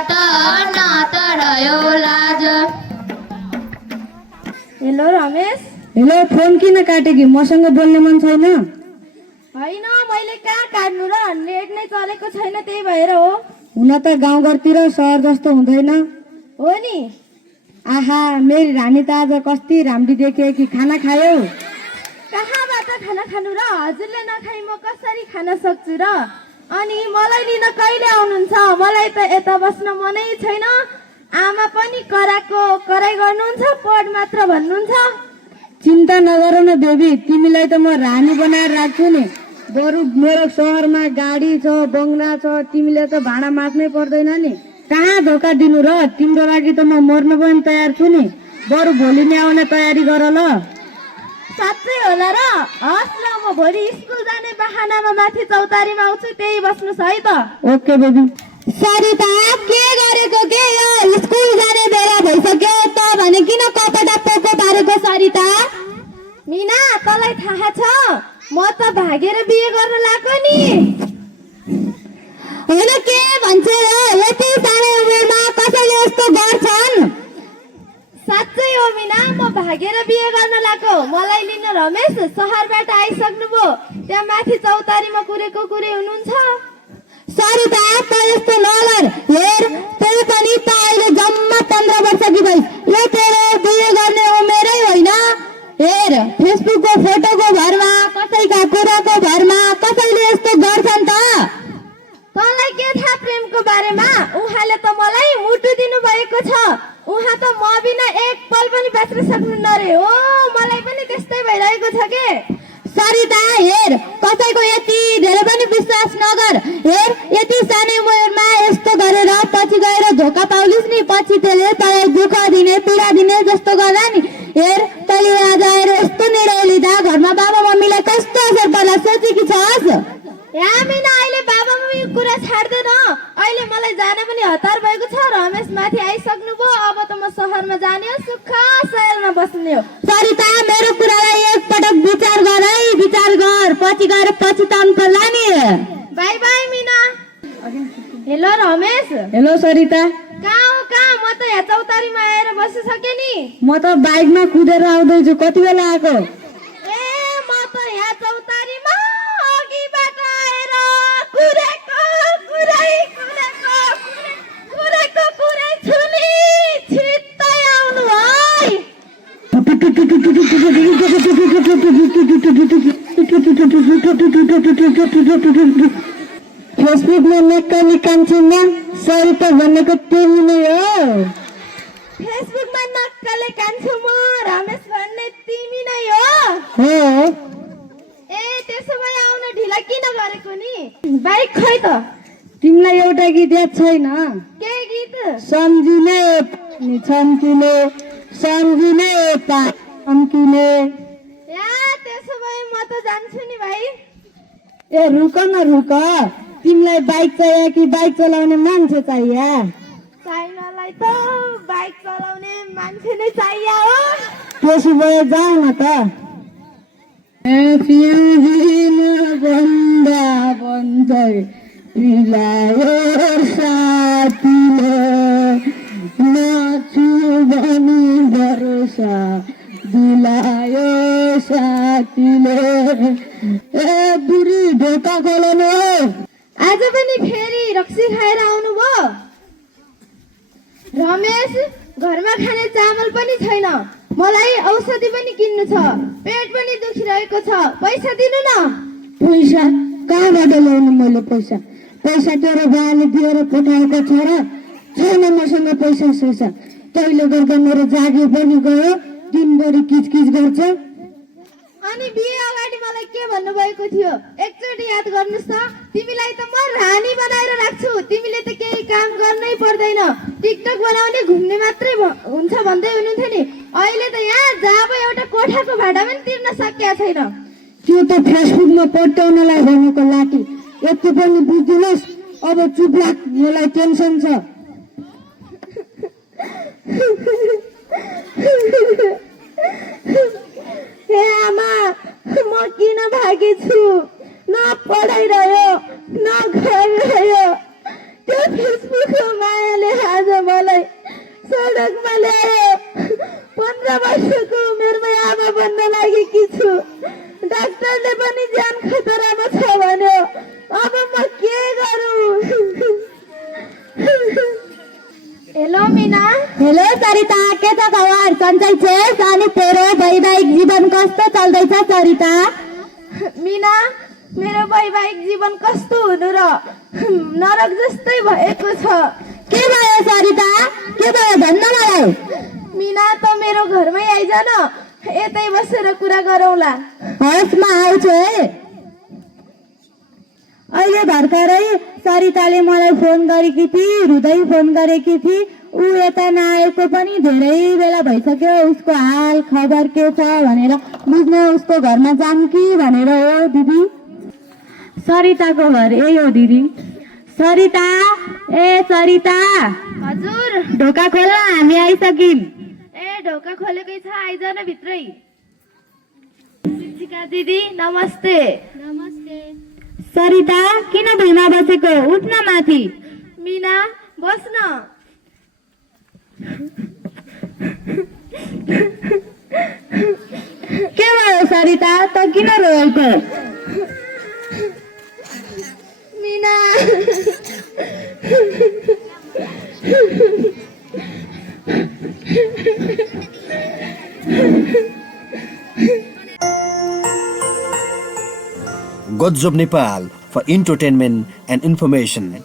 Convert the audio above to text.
त नात रह्यो लाज। हेलो रमेश। हेलो, फोन किन काट्यो कि? मसँग बोल्ने मन छैन? होइन, मैले कहाँ काट्नु र, नेट नै चलेको छैन, त्यही भएर हो। हुन त गाउँघरतिर सहर जस्तो हुँदैन। हो नि। आहा, मेरी रानी त आज कस्ती राम्री देखे कि। खाना खायौ? कहाँबाट खाना खानु र? हजुरले नखाई म कसरी खान सक्छु र? अनि मलाई लिन कहिले आउनुहुन्छ? मलाई त यता बस्न मनै छैन। आमा पनि कराई गर्नुहुन्छ, पढ मात्र भन्नुहुन्छ। चिन्ता नगर न बेबी, तिमीलाई त म रानी बनाएर राख्छु नि। बरु मेरो सहरमा गाडी छ, बङ्गला छ, तिमीले त भाडा माग्नै पर्दैन नि। कहाँ धोका दिनु र? तिम्रो लागि त म मर्न पनि तयार छु नि। बरु भोलि नै आउने तयारी गर ल। साँच्चै होला र? हस् ल, म भोलि स्कुल जाने बहानामा माथि चौतारीमा आउँछु, त्यही बस्नुहोस् है त। Okay baby. सरिता, के गरेको के? यो स्कुल जाने बेला भइसक्यो त भने किन कपडा पोको पारेको सरिता? मिना, तँलाई थाहा छ म त भागेर बिहे गर्न लाग्यो नि। होइन, के भन्छ र? यति सानो उमेरमा कसैले यस्तो गर्छन्? साँच्चै हो मिना, म भागेर बिहे गर्न लाग्यो। मलाई लिन रमेश सहरबाट आइसक्नुभयो। त्यहाँ माथि चौतारीमा कुरेको कुरे हुनुहुन्छ। सरिता, त यस्तो नगर। हेर, त्यही पनि त अहिले जम्मा 15 वर्षकी भइस। यो तेरो बिहे गर्ने उमेरै होइन। हेर, फेसबुकको फोटोको भरमा, कसैका कुराको भरमा कसैले यस्तो गर्छन् त? तँलाई के थाहा प्रेमको बारेमा? उहाँले त मलाई मुटु दिनु भएको छ। उहाँ त म बिना एक पल पनि बाँच्न सक्नुहुन्न रे। हो, मलाई पनि त्यस्तै भइरहेको छ के। सरिता, हेर, कसैको यति धेरै पनि विश्वास नगर। हेर, यति सानै उमेरमा यस्तो गरेर पछि गएर धोका पाउलिस् नि। पछि त्यसले तँलाई दुःख दिने, पीडा दिने जस्तो गर्दा नि। हेर, तैँले आज आएर यस्तो निर्णय लिँदा घरमा बाबा मम्मीलाई कस्तो असर पर्ला सोचेकी छस्? या मिना, अहिले बाबा मम्मीको कुरा छाड्दैन। अहिले मलाई जान पनि हतार भएको छ। रमेश माथि आइसक्नुभयो। अब त म सहरमा जाने हो, सुख शहरमा बस्ने हो। सरिता, मेरो कुरालाई एकपटक विचार गर है, विचार गर। पछि गएर पछिताउनु पर्ला नि। Bye bye Mina. Hello Ramesh. Hello Sarita. कहाँ हो कहाँ? म त यहाँ चौतारीमा आएर बसिसकेँ नि। म त बाइकमा कुदेर आउँदैछु। कति बेला आएको? ए, म त यहाँ चौतारीमा अघिबाट आएर कुरेको कुरै छु नि। छिट्टै आउनु है। फेसबुकमा नक्कली कान्छीमा सरिता भनेको तिमी नै हो? फेसबुकमा नक्कले कान्छु म, रमेश भन्ने तिमी नै हो? हो। ए, त्यसो भए आउन ढिला किन गरेको नि? बाइक खै त? तिमीलाई एउटा गीत याद छैन? के गीत? सम्झिने पानी छम्किने, सम्झिने पानी छम्किने। या, त्यसो भए म त जान्छु नि भाइ। ए रुक न रुक, तिमीलाई बाइक चाहियो कि बाइक चलाउने मान्छे चाहियो? चाहिनलाई त बाइक चलाउने मान्छे नै चाहियो हो। त्यसो भए जाऊ न त। भन्दा भन्दै पिलायो साथीले, नाच्छु भनी भरोसा दिलायो साथीले। ए बुढी, ढोका खोल्नु हो। आज पनि फेरि रक्सी खाएर आउनुभयो? रमेश, घरमा खाने चामल पनि छैन। मलाई औषधि पनि किन्नु छ। पेट पनि दुखिरहेको छ। पैसा दिनु न। पैसा कहाँबाट ल्याउनु मैले? पैसा तेरो बाले दिएर पठाएको छ र? छैन मसँग पैसा सैसा। तैँले गर्दा मेरो जागिर पनि गयो। दिनभरि किचकिच गर्छ। अनि बिहे अगाडि मलाई के भन्नुभएको थियो? एकचोटि याद गर्नुहोस् त। तिमीलाई त म रानी बनाएर राख्छु। तिमीले त केही काम गर्नै पर्दैन। टिकटक बनाउने, घुम्ने मात्रै हुन्छ भन्दै हुनुहुन्थ्यो नि। अहिले त यहाँ जब एउटा कोठाको भाडा पनि तिर्न सकिया छैन। त्यो त फेसबुकमा पट्याउनलाई भनेको लाठी। यति पनि बुझिदिनुहोस्। अब चुप लाग, मलाई टेन्सन छ। हे आमा, म किन भागेछु? न पढाइ रह्यो, न घर रह्यो। त्यो फेसबुकको मायाले सडकमा ल्यायो 15 वर्षको उमेरमै आमा बन्न लागेकी छु डाक्टरले पनि ज्यान खतरामा छ भन्यो अब म के गरौँ हेलो मीना हेलो सरिता के छ खबर सन्चै छेस अनि तेरो वैवाहिक जीवन कस्तो चल्दैछ सरिता मीना मेरो वैवाहिक जीवन कस्तो हुनु र नरक जस्तै भएको छ के भयो सरिता के भयो भन्न मलाई मीना त मेरो घरमै आइज न यतै बसेर कुरा गरौँला हस् म आउँछु है अहिले भर्खरै सरिताले मलाई फोन गरेकी थिए रुँदै फोन गरेकी थिए ऊ यता नआएको पनि धेरै बेला भइसक्यो उसको हाल खबर के छ भनेर बुझ्न उसको घरमा जाऊँ कि भनेर हो दिदी सरिताको घर यही हो दिदी सरिता ए सरिता हजुर ढोका खोल हामी आइसक्यौँ ए ढोका खोलेकै छ आइज न भित्रै शिक्षिका दिदी नमस्ते सरिता किन भुइँमा बसेको उठ्न माथि मीना बस्न के भयो सरिता त किन रोएको Meena Godzop Nepal for entertainment and information.